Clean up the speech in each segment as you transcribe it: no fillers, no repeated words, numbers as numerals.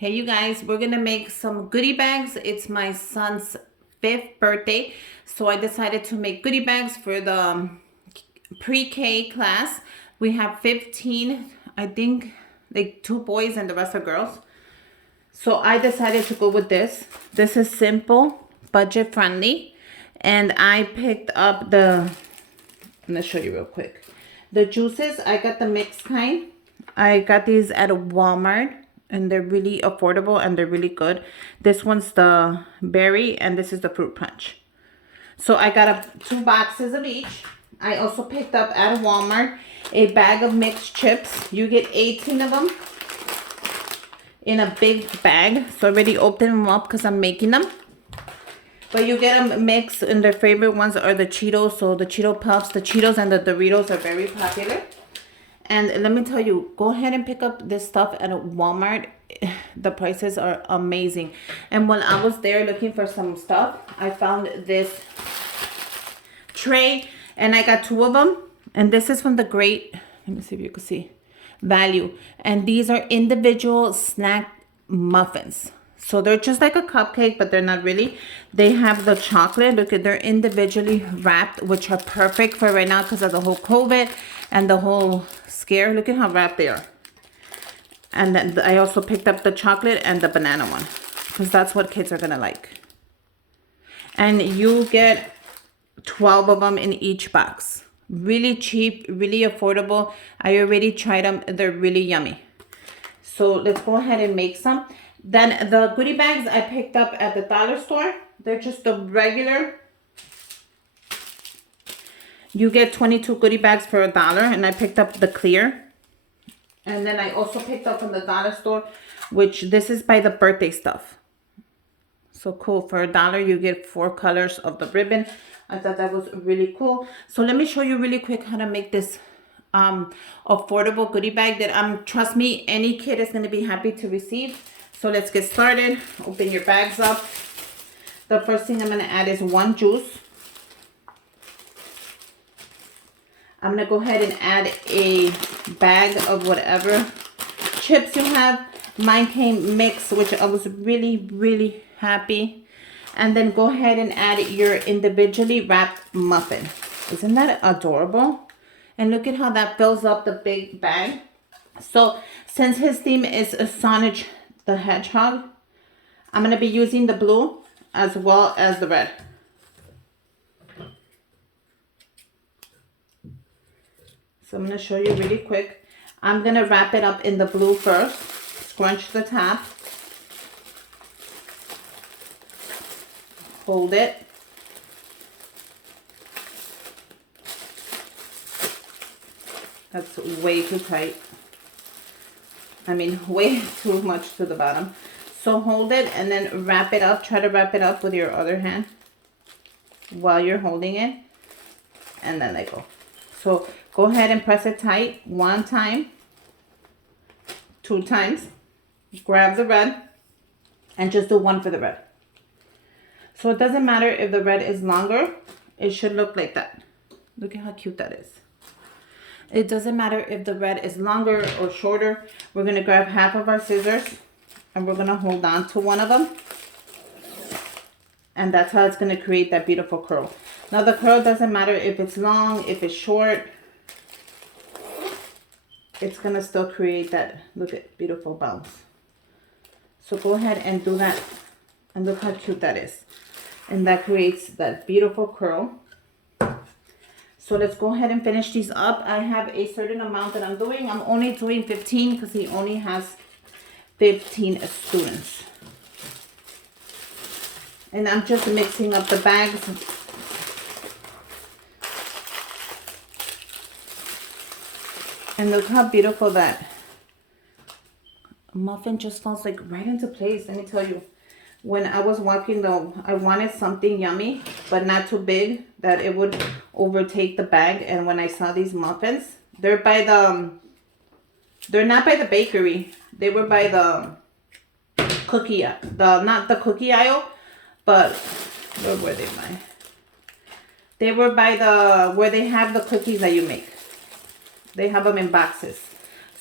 Hey you guys, we're gonna make some goodie bags. It's my son's 5th birthday, so I decided to make goodie bags for the pre-K class. We have 15, I think, like 2 boys and the rest are girls. So I decided to go with this. This is simple, budget friendly, and I picked up I'm gonna show you real quick. The juices, I got the mixed kind. I got these at Walmart and they're really affordable and they're really good. This one's the berry and this is the fruit punch. So I got 2 boxes of each. I also picked up at Walmart a bag of mixed chips. You get 18 of them in a big bag. So I already opened them up because I'm making them. But you get them mixed, and their favorite ones are the Cheetos. So the Cheeto Puffs, the Cheetos and the Doritos are very popular. And let me tell you, go ahead and pick up this stuff at Walmart. The prices are amazing. And when I was there looking for some stuff, I found this tray and I got 2 of them. And this is from the Great, let me see if you can see, Value. And these are individual snack muffins. So they're just like a cupcake, but they're not really. They have the chocolate. Look at, they're individually wrapped, which are perfect for right now because of the whole COVID and the whole scare. Look at how wrapped they are. And then I also picked up the chocolate and the banana one because that's what kids are going to like. And you get 12 of them in each box. Really cheap, really affordable. I already tried them. They're really yummy. So let's go ahead and make some. Then the goodie bags I picked up at the dollar store. They're just the regular. You get 22 goodie bags for $1, and I picked up the clear. And then I also picked up from the dollar store, which this is by the birthday stuff. So cool. For $1, you get 4 colors of the ribbon. I thought that was really cool. So let me show you really quick how to make this affordable goodie bag that trust me, any kid is going to be happy to receive. So let's get started. Open your bags up. The first thing I'm going to add is 1 juice. I'm going to go ahead and add a bag of whatever chips you have. Mine came mixed, which I was really, really happy. And then go ahead and add your individually wrapped muffin. Isn't that adorable? And look at how that fills up the big bag. So since his theme is Sonic the Hedgehog, I'm going to be using the blue as well as the red. So I'm going to show you really quick. I'm going to wrap it up in the blue first. Scrunch the top. Hold it. That's way too tight. I mean, way too much to the bottom. So hold it and then wrap it up. Try to wrap it up with your other hand while you're holding it. And then let go. So go ahead and press it tight 1 time, 2 times. Grab the red and just do 1 for the red. So it doesn't matter if the red is longer. It should look like that. Look at how cute that is. It doesn't matter if the red is longer or shorter. We're going to grab half of our scissors and we're going to hold on to 1 of them. And that's how it's going to create that beautiful curl. Now the curl doesn't matter if it's long, if it's short. It's going to still create that, look at, beautiful bounce. So go ahead and do that. And look how cute that is. And that creates that beautiful curl. So let's go ahead and finish these up. I have a certain amount that I'm doing. I'm only doing 15 because he only has 15 students. And I'm just mixing up the bags. And look how beautiful that muffin just falls like right into place. Let me tell you. When I was walking though, I wanted something yummy, but not too big that it would overtake the bag. And when I saw these muffins, they're by they're not by the bakery. They were by the cookie, not the cookie aisle, but where were they by? They were by where they have the cookies that you make. They have them in boxes.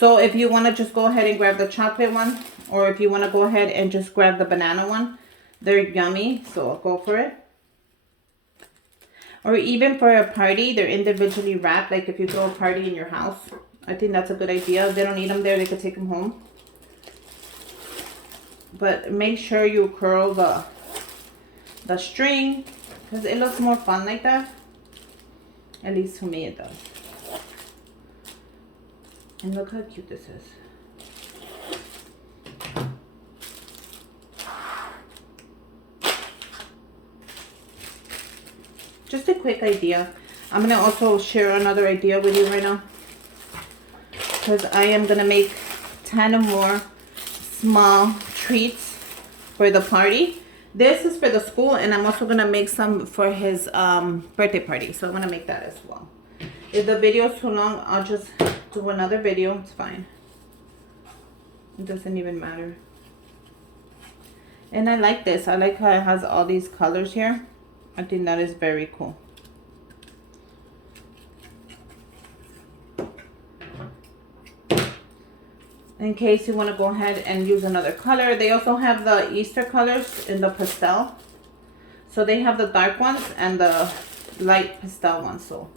So if you want to just go ahead and grab the chocolate one, Or if you want to go ahead and just grab the banana one, they're yummy, so go for it. Or even for a party, they're individually wrapped. Like if you throw a party in your house, I think that's a good idea. If they don't need them there, they could take them home. But make sure you curl the string, because it looks more fun like that. At least to me it does. And look how cute this is. Just a quick idea. I'm going to also share another idea with you right now, because I am going to make 10 or more small treats for the party. This is for the school, and I'm also going to make some for his birthday party. So I'm going to make that as well. If the video is too long, I'll just do another video. It's fine. It doesn't even matter. And I like this. I like how it has all these colors here. I think that is very cool. In case you want to go ahead and use another color, they also have the Easter colors in the pastel. So they have the dark ones and the light pastel ones. So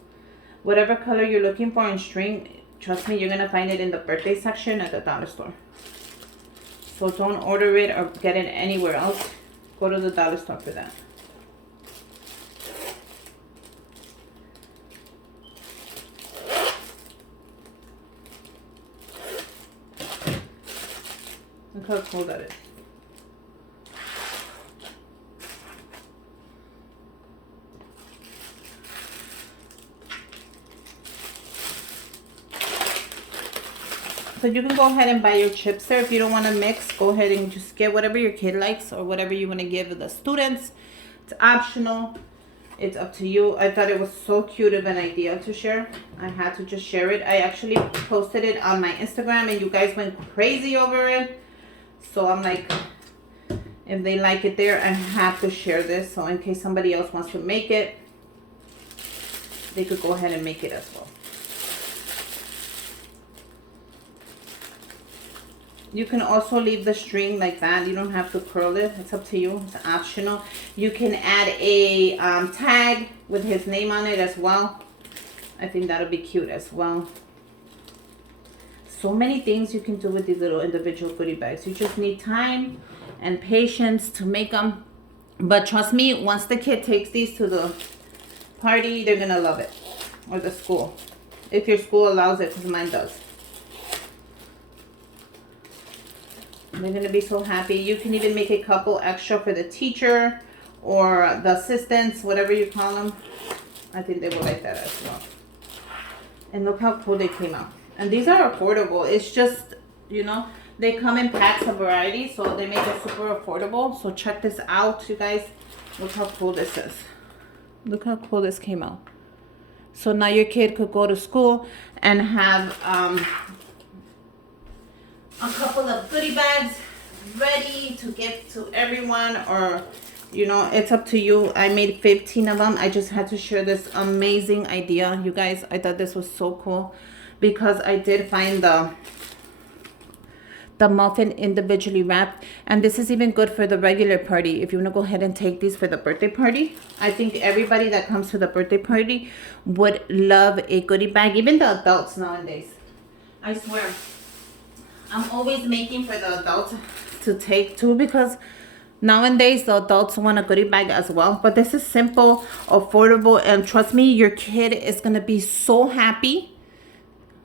whatever color you're looking for in string, trust me, you're going to find it in the birthday section at the dollar store. So don't order it or get it anywhere else. Go to the dollar store for that. Look how cool that is. So you can go ahead and buy your chips there. If you don't want to mix, go ahead and just get whatever your kid likes or whatever you want to give the students. It's optional. It's up to you. I thought it was so cute of an idea to share. I had to just share it. I actually posted it on my Instagram and you guys went crazy over it. So I'm like, if they like it there, I have to share this. So in case somebody else wants to make it, they could go ahead and make it as well. You can also leave the string like that. You don't have to curl it. It's up to you. It's optional. You can add a tag with his name on it as well. I think that'll be cute as well. So many things you can do with these little individual goodie bags. You just need time and patience to make them. But trust me, once the kid takes these to the party, they're going to love it. Or the school. If your school allows it, because mine does. They're going to be so happy. You can even make a couple extra for the teacher or the assistants, whatever you call them. I think they will like that as well. And look how cool they came out. And these are affordable. It's just, you know, they come in packs of variety, so they make it super affordable. So check this out, you guys. Look how cool this is. Look how cool this came out. So now your kid could go to school and have a couple of goodie bags ready to give to everyone, or you know, it's up to you. I made 15 of them. I just had to share this amazing idea, you guys. I thought this was so cool because I did find the muffin individually wrapped, and this is even good for the regular party. If you want to go ahead and take these for the birthday party, I think everybody that comes to the birthday party would love a goodie bag, even the adults nowadays. I swear, I'm always making for the adults to take too, because nowadays the adults want a goodie bag as well. But this is simple, affordable, and trust me, your kid is gonna be so happy,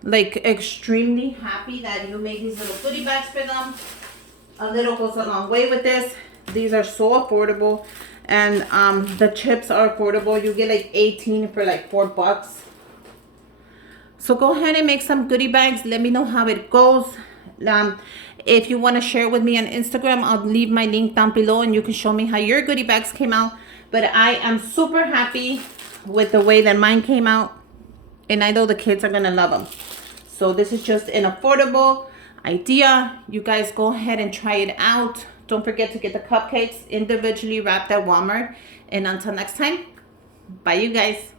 like extremely happy, that you made these little goodie bags for them. A little goes a long way with this. These are so affordable, and the chips are affordable. You get like 18 for like $4. So go ahead and make some goodie bags. Let me know how it goes. If you want to share with me on Instagram, I'll leave my link down below and you can show me how your goodie bags came out. But I am super happy with the way that mine came out, and I know the kids are gonna love them. So this is just an affordable idea. You guys go ahead and try it out. Don't forget to get the cupcakes individually wrapped at Walmart. And until next time, bye you guys.